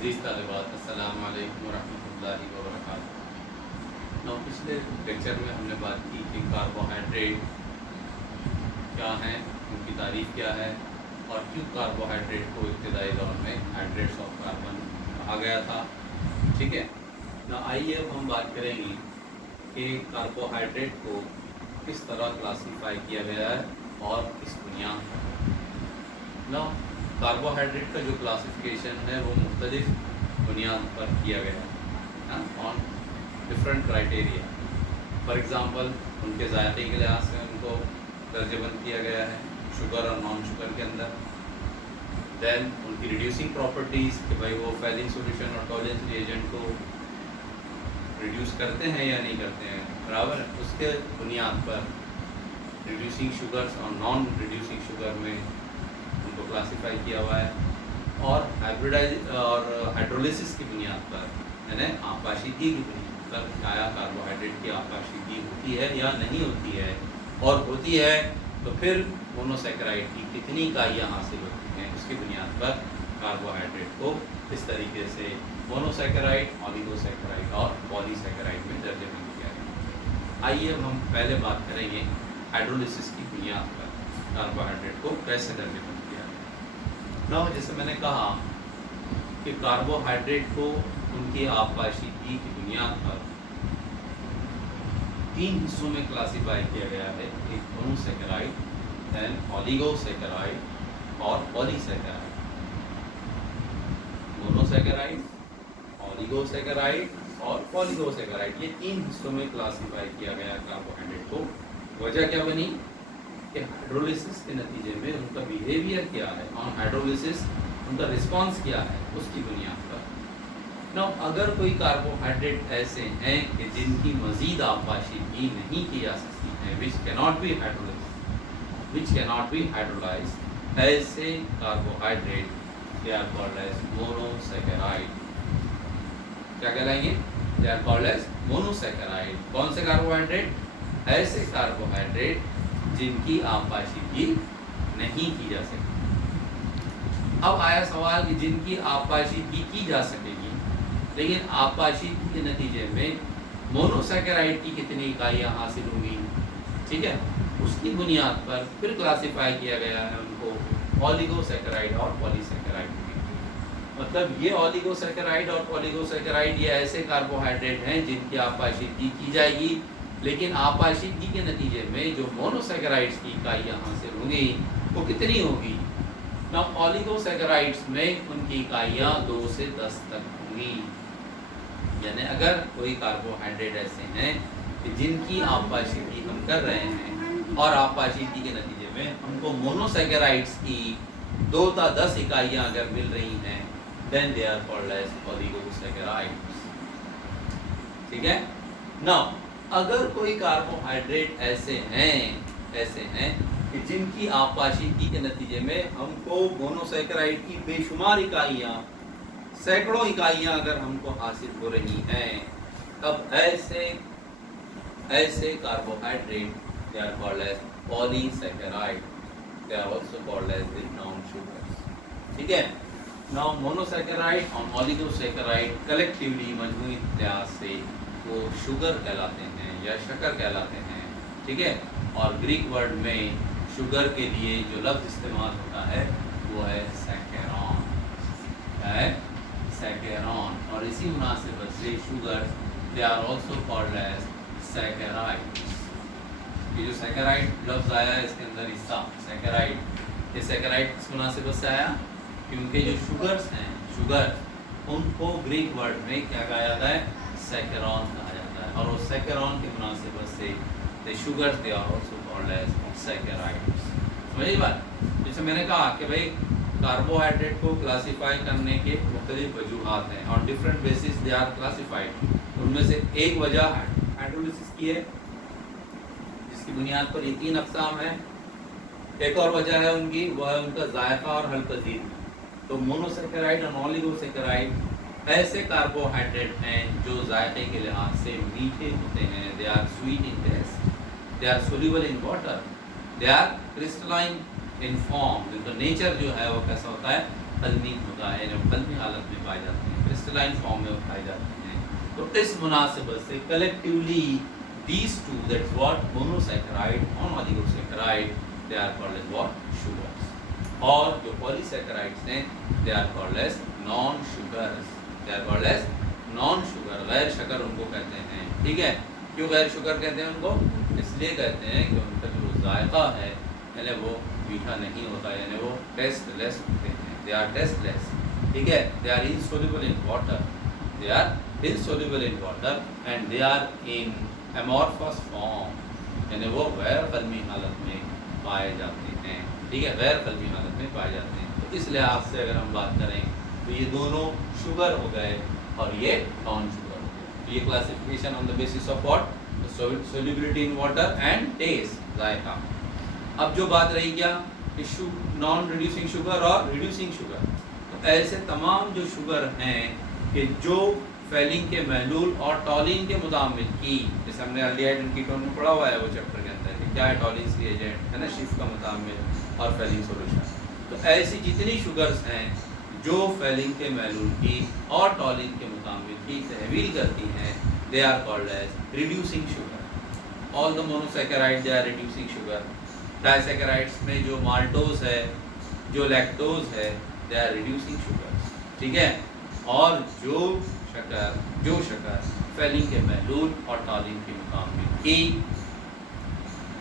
अज़ीज़ तालिबात अस्सलामु अलैकुम वरहमतुल्लाहि वबरकातुहू। नौ पिछले लेक्चर में हमने बात की कि कार्बोहाइड्रेट क्या हैं, उनकी तारीफ़ क्या है और क्यों कार्बोहाइड्रेट को इब्तिदाई दौर में हाइड्रेट्स ऑफ कार्बन कहा गया था। ठीक है ना। आइए अब हम बात करेंगे कि कार्बोहाइड्रेट को किस तरह क्लासीफाई किया गया है और किस बुनियाद पर। ना कार्बोहाइड्रेट का जो क्लासिफिकेशन है वो मुख्तलिफ बुनियाद पर किया गया है on different criteria. For example उनके ज़ायक़े के लिहाज से उनको दर्जेबंद किया गया है शुगर और नॉन शुगर के अंदर। दैन उनकी रिड्यूसिंग प्रॉपर्टीज़ कि भाई वो फैलिंग सॉल्यूशन और टॉलरेंस रिएजेंट को रिड्यूस करते हैं या नहीं करते हैं, बराबर। उसके बुनियाद पर रिड्यूसिंग शुगर्स और नॉन रिड्यूसिंग शुगर में उनको क्लासिफाई किया हुआ है। और हाइड्रोलिसिस की बुनियाद पर यानी आपाशिकी की बुनियाद पर क्या कार्बोहाइड्रेट की आपाशिकी होती है या नहीं होती है, और होती है तो फिर मोनोसैकेराइड की कितनी इकाइयाँ हासिल होती हैं, उसकी बुनियाद पर कार्बोहाइड्रेट को इस तरीके से मोनोसैकेराइड, ऑलिगोसैकेराइड और पॉलीसैकेराइड में दर्जेबंद किया गया। आइए अब हम पहले बात करेंगे हाइड्रोलिसिस की बुनियाद पर कार्बोहाइड्रेट को कैसे दर्जेबंद किया गया। ना जैसे मैंने कहा कि कार्बोहाइड्रेट को उनकी आपाशिकी की बुनियाद पर 3 हिस्सों में क्लासिफाई किया गया है। एक मोनोसैकेराइड, देन ऑलिगोसैकेराइड और पॉलीसैकेराइड। मोनोसैकेराइड, ऑलिगोसैकेराइड और पॉलीसैकेराइड, ये 3 हिस्सों में क्लासिफाई किया गया कार्बोहाइड्रेट को। वजह क्या बनी कि हाइड्रोलिसिस के नतीजे में उनका बिहेवियर क्या है, ऑन हाइड्रोलिसिस उनका रिस्पांस क्या है, उसकी बुनियाद पर। ना अगर कोई कार्बोहाइड्रेट ऐसे हैं कि जिनकी मज़ीद आपाशिकी नहीं की जा सकती है, विच कैनॉट बी हाइड्रोलाइज, ऐसे carbohydrate they are called as monosaccharide. क्या कहलाएंगे? They are called as monosaccharide. कौन से कार्बोहाइड्रेट? ऐसे कार्बोहाइड्रेट जिनकी आपाशिकी नहीं की जा सकती। अब आया सवाल कि जिनकी आपाशिकी की जा सकेगी, लेकिन आपाशिकी के नतीजे में मोनोसैकेराइड की कितनी इकाइयाँ हासिल होंगी, ठीक है, उसकी बुनियाद पर फिर क्लासिफाई किया गया है उनको ऑलिगोसैकेराइड और पॉलीसैकेराइड। मतलब ये ऑलिगोसैकेराइड और पॉलीसैकेराइड ये ऐसे कार्बोहाइड्रेट हैं जिनकी आपाशिकी की जाएगी, लेकिन आपाशिकी के नतीजे में जो मोनोसैकेराइड्स की इकाइयाँ हासिल होंगी वो कितनी होगी। ना ऑलिगोसैकेराइड्स में उनकी इकाइयाँ 2 से 10 तक होंगी। यानी अगर कोई कार्बोहाइड्रेट ऐसे हैं कि जिनकी आपाशिकी हम कर रहे हैं और आपाशिकी के नतीजे में हमको मोनोसैकेराइड्स की 2 से 10 इकाइयाँ अगर मिल रही हैं, then they are called as oligosaccharides. ठीक है ना। अगर कोई कार्बोहाइड्रेट ऐसे हैं कि जिनकी आपाशिकी के नतीजे में हमको मोनोसैकेराइड की बेशुमार इकाइयाँ, सैकड़ों इकाइयाँ अगर हमको हासिल हो रही हैं, तब ऐसे carbohydrate they are called as polysaccharide. They are also called as the brown sugars. ठीक है। नाउ मोनोसैकेराइड और ऑलिगोसैकेराइड कलेक्टिवली मजमूई लिहाज से वो शुगर कहलाते हैं या शक्कर कहलाते हैं। ठीक है। और ग्रीक वर्ड में शुगर के लिए जो लफ्ज़ इस्तेमाल होता है वो है सैकेरॉन। क्या है? सैकेरॉन। और इसी मुनासिबत से sugar they are also called as saccharide. ये जो सैकेराइड लफ्ज़ आया है इसके अंदर हिस्सा सैकेराइड, ये सैकेराइड किस मुनासिबत से आया? क्योंकि जो शुगर्स हैं, शुगर, उनको ग्रीक वर्ड में क्या कहा जाता है? सैकेरॉन कहा जाता है। और वो सैकेरॉन की मुनासिबत से the sugars they are also called as saccharides. समझिए बात। जैसे मैंने कहा कि भाई कार्बोहाइड्रेट को क्लासीफाई करने के मुख्तलिफ वजूहात हैं और different basis they are classified. उनमें से एक वजह हाइड्रोलिसिस की है, जिसकी बुनियाद पर ये 3 अक़साम है। एक और वजह है उनकी, वह है उनका जायका और हलपजीर। तो मोनोसैकेराइड और ऑलिगोसैकेराइड ऐसे कार्बोहाइड्रेट हैं जो जायके के लिहाज से मीठे होते हैं। They are sweet in taste, they are soluble in water, they are crystalline in form. उनका नेचर जो है वो कैसा होता है? फलनी होता है, यानी फलनी हालत में पाए जाते हैं, क्रिस्टलाइन फॉर्म में पाए जाते हैं। तो इस मुनासिबत से collectively these two, that's what monosaccharide on oligosaccharide, they are called as what? Sugars. और जो polysaccharides हैं, they are called as non-sugars. They are called as non-sugar. गैर शक्कर उनको कहते हैं, ठीक है? क्यों गैर शुगर कहते हैं उनको? इसलिए कहते हैं कि उनका जो जायका है, यानी वो मीठा नहीं होता, यानी वो टेस्टलेस होते हैं. They are tasteless, ठीक है? They are insoluble in water. They are insoluble in water and they are in amorphous form, यानी वो गैर फलमी हालत में पाए जाते हैं, ठीक है? गैर फलमी हालत में पाए जाते हैं. तो इस लिहाज से अगर हम बात करें तो ये दोनों शुगर हो गए और ये नॉन शुगर हो गए. तो ये classification on the basis of what? Solubility in water and taste, जायका. अब जो बात रही क्या कि नॉन रिड्यूसिंग शुगर और रिड्यूसिंग शुगर, तो ऐसे तमाम जो शुगर हैं कि जो फेलिंग के महलूल और टॉलिन के मुतामिल की, जैसे हमने एल्डिहाइड एंड कीटोन में पढ़ा हुआ है वो चैप्टर के अंदर कि क्या है टॉलिन रिएजेंट, है ना, शिफ्ट का मुतामिल और फेलिंग सॉल्यूशन. तो ऐसी जितनी शुगर्स हैं जो फेलिंग के महलूल की और टॉलिन के मुतामिल की तहवील करती हैं, they are called as reducing sugar. All the monosaccharide they are reducing sugar. Disaccharides में जो माल्टोज है, जो लैक्टोज है, दे आर रिड्यूसिंग शुगर, ठीक है? और जो शक्कर फेलिंग के महलूल और टॉलिन के मुकाबले की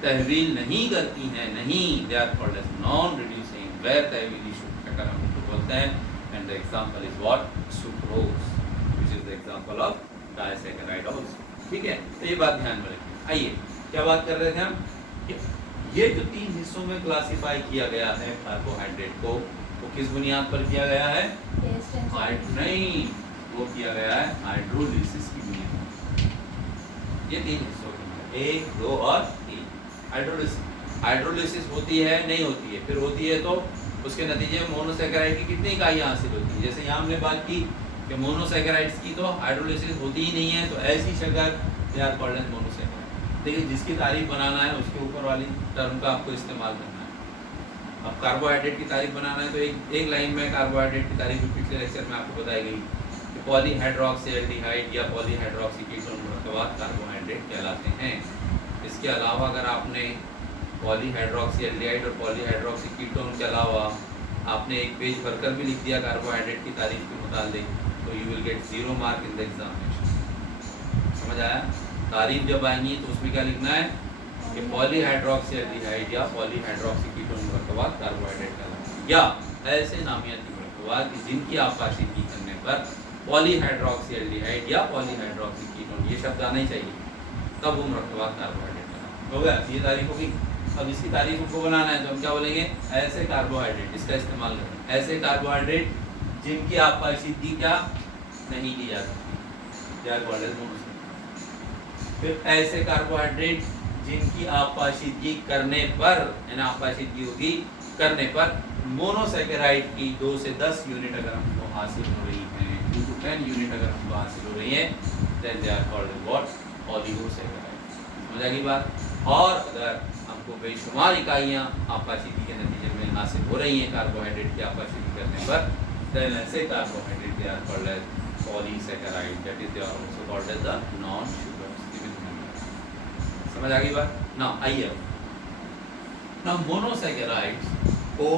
तहवील नहीं करती हैं, नहीं, they are called as non reducing, गैर तहवीली शक्कर हम उनको बोलते हैं. And the example is what? Sucrose, which is the example of disaccharide also, ठीक है? तो ये बात ध्यान में रखिए. आइए, क्या बात कर रहे थे हम? ये जो 3 हिस्सों में क्लासिफाई किया गया है कार्बोहाइड्रेट को, वो किस बुनियाद पर किया गया है? नहीं, वो किया गया है हाइड्रोलिसिस की बुनियाद पर. ये 3 हिस्सों के 1, 2 और 3. हाइड्रोलिसिस होती है, नहीं होती है, फिर होती है तो उसके नतीजे में मोनोसैकेराइड की कितनी इकाइयाँ हासिल होती है. जैसे यहाँ हमने बात की कि मोनोसैकेराइड्स की तो हाइड्रोलिसिस होती ही नहीं है, तो ऐसी शक्कर they are called as monosaccharide. देखिए, जिसकी तारीफ बनाना है उसके ऊपर वाली टर्म का आपको इस्तेमाल करना है. अब कार्बोहाइड्रेट की तारीफ बनाना है तो एक लाइन में कार्बोहाइड्रेट की तारीफ पिछले लेक्चर में आपको बताई गई कि पॉलीहाइड्रोक्सीएल्डिहाइड या पॉलीहाइड्रोक्सी कीटोन मुरक्कबात कार्बोहाइड्रेट कहलाते हैं. इसके अलावा अगर आपने पॉलीहाइड्रोक्सीएल्डिहाइड और पॉलीहाइड्रोक्सी कीटोन के अलावा आपने एक पेज भरकर भी लिख दिया कार्बोहाइड्रेट की तारीफ के मुतालिक, तो you will get 0 mark in the examination. समझ आया? तारीफ जब आएंगी तो उसमें क्या लिखना है कि पॉलीहाइड्रोक्सीएल्डिहाइड या पॉलीहाइड्रोक्सी कीटोन मुरक्कबात कार्बोहाइड्रेट कहलाते हैं, या ऐसे नामियाती मुरक्कबात जिनकी आपाशिदगी करने पर पॉलीहाइड्रोक्सीएल्डिहाइड या पॉलीहाइड्रोक्सी कीटोन ये शब्द आना ही चाहिए, तब वो मुरक्कबात कार्बोहाइड्रेट कहलाते. हो गया? ये तारीफ होगी. अब इसकी तारीफ को बनाना है तो हम क्या बोलेंगे? ऐसे कार्बोहाइड्रेट, इसका इस्तेमाल करें, ऐसे कार्बोहाइड्रेट जिनकी आपाशिदगी क्या नहीं की जा सकती. फिर ऐसे कार्बोहाइड्रेट जिनकी आपाशिदगी करने पर, यानी आपाशिदगी होगी करने पर मोनोसैकेराइड की 2 से 10 यूनिट अगर हमको हासिल हो रही है, 2 to 10 यूनिट अगर हमको हासिल हो रही है, then they are called what? Oligosaccharide. समझ आ गई बात? और अगर हमको बेशुमार इकाइयाँ आपाशिदगी के नतीजे में हासिल हो रही हैं कार्बोहाइड्रेट की आपाशिदगी करने पर, देन ऐसे carbohydrate they are called as polysaccharide, that is they are also called as the non sugar. समझ आ गई बात ना? आइए, ना मोनोसैकेराइड्स को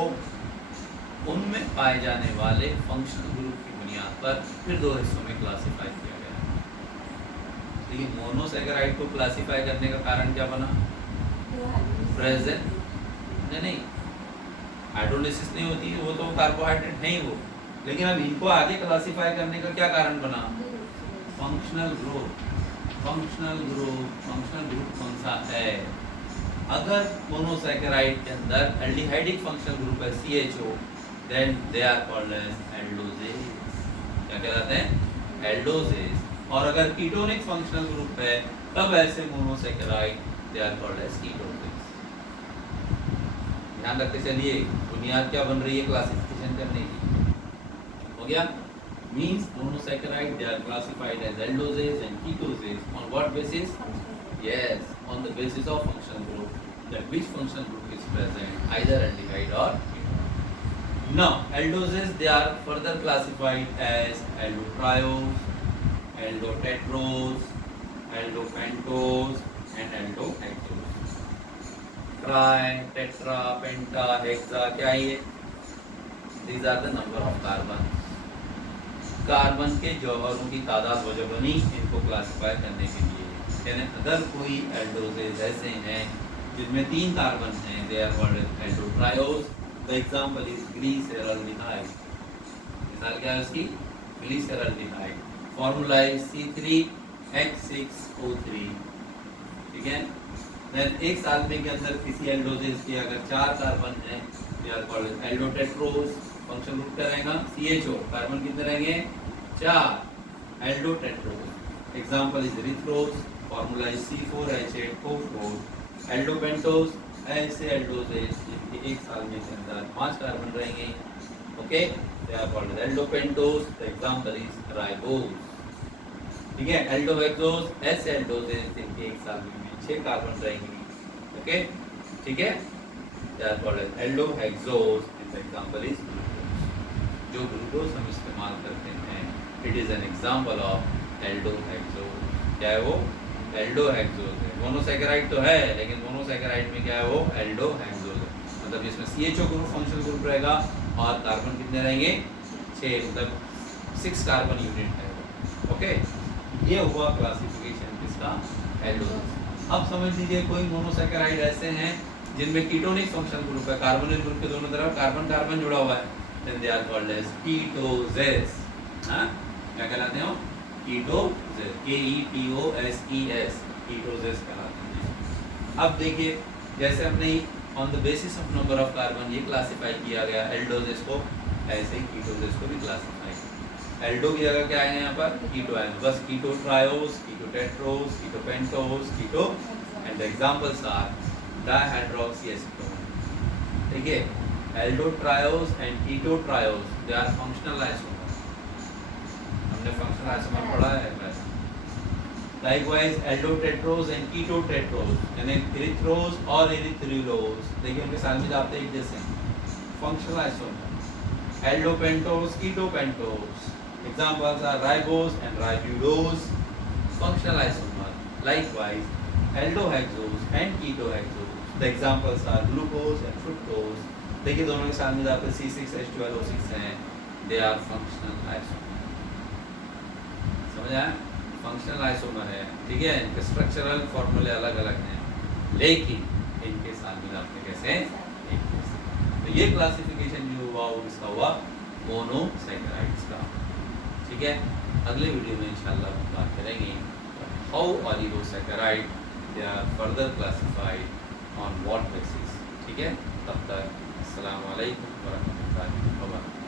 उनमें पाए जाने वाले फंक्शनल ग्रुप की बुनियाद पर फिर 2 हिस्सों में क्लासिफाई किया गया है. लेकिन मोनोसैकेराइड को क्लासिफाई करने का कारण क्या बना? प्रेजेंट नहीं, हाइड्रोलिसिस नहीं होती है, वो तो कार्बोहाइड्रेट नहीं वो. लेकिन अब इनको आगे क्लासिफाई करने का क्या कारण बना? Functional group. फंक्शनल ग्रुप कौन सा है? अगर मोनोसैकेराइड के अंदर एल्डिहाइडिक फंक्शनल ग्रुप है CHO, then they are called as aldoses. क्या कहलाते हैं? एल्डोजेज. और अगर कीटोनिक फंक्शनल ग्रुप है तब ऐसे monosaccharide they are called as ketoses. ध्यान रखते चलिए, बुनियाद क्या बन रही है क्लासिफिकेशन करने की? हो गया? Means monosaccharide they are classified as aldoses and ketoses on what basis? Yes, on the basis of functional group, that which functional group is present, either aldehyde or ketone. Now aldoses, they are further classified as aldotriose, aldotetrose, aldopentose and aldohexose. Try, tetra, penta, hexa, क्या है ये? These are the number of carbon. Carbon के जौहरों की तादाद वजह बनी इनको classify करने के लिए। यानी अगर कोई एल्डोजेज ऐसे हैं जिनमें 3 कार्बन हैं, they are called aldotriose. The example is glyceraldehyde. मिसाल क्या है उसकी? ग्लिसरल्डिहाइड। Formula is C3H6O3। ठीक है। देन एक साल में के अंदर किसी एल्डोजेज के अगर 4 कार्बन हैं, they are called aldotetrose. Function group क्या रहेगा? CHO। कार्बन कितने रहेंगे? 4। Aldotetrose. Example is erythrose. Formula is C4H8O4। Aldopentose, ऐसे एल्डोजेज जिनके एक साल में के अंदर 5 कार्बन रहेंगे, okay, they are called aldopentose. The example is ribose. ठीक है। एल्डोहेक्सोज, ऐसे एल्डोजेज जिनके एक साल में 6 कार्बन रहेंगे, ओके, ठीक है, they are called aldohexose. The example is जो ग्लूकोज हम इस्तेमाल करते हैं, it is an example of aldohexose. क्या है वो? एल्डोहेक्सोज है। मोनोसैकेराइड तो है, लेकिन मोनोसैकेराइड में क्या है वो? एल्डोहेक्सोज है। मतलब जिसमें CHO ग्रुप फंक्शनल ग्रुप रहेगा और कार्बन कितने रहेंगे? 6, मतलब 6 कार्बन यूनिट है वो, ओके। ये हुआ क्लासिफिकेशन किसका? एल्डोहेक्सोज। अब समझ लीजिए कोई मोनोसैकेराइड ऐसे हैं जिनमें कीटोनिक फंक्शनल ग्रुप है, कार्बोनिल ग्रुप के दोनों तरफ कार्बन कार्बन जुड़ा हुआ है, then they are called as ketoses। हाँ, क्या कहलाते हो? कीटोजेस। KETOSES, कीटोजेस कहलाते हैं। अब देखिए, जैसे हमने on the basis of number of carbon ये क्लासिफाई किया गया एल्डोजेस को, ऐसे ही कीटोजेस को भी क्लासिफाई किया। एल्डो की जगह क्या आएगा यहाँ पर? कीटो आएगा। बस ketotriose, ketotetrose, ketopentose, keto, and the examples are dihydroxyacetone. ठीक है। Aldotriose and ketotriose, they are functional isomer. हमने फंक्शनल आइसोमर पढ़ा है वैसे। लाइकवाइज एल्डोटेट्रोस एंड कीटोटेट्रोस, यानी इरिथ्रोस और इरिथ्रिलोस, देखिए उनके साथ में जाते हैं एक जैसे, functional isomer. Aldopentose, ketopentose, examples are ribose and ribulose, functional isomer. Likewise aldohexose and ketohexose, the examples are glucose and fructose, देखिए दोनों के साथ में जाते हैं C6H12O6 हैं, दे आर फंक्शनल आइसोमर। समझ आया? फंक्शनल आइसोमर है, ठीक है। इनके स्ट्रक्चरल फॉर्मूले अलग अलग हैं, लेकिन इनके साथ में जाते कैसे? एक जैसे। तो ये क्लासिफिकेशन जो हुआ वो इसका हुआ मोनोसैकेराइड्स का, ठीक है। अगले वीडियो में इंशाल्लाह हम बात करेंगे how oligosaccharide they are further classified on what basis, ठीक है। तब तक अस्सलाम वालेकुम व रहमतुल्लाहि व बरकातहू।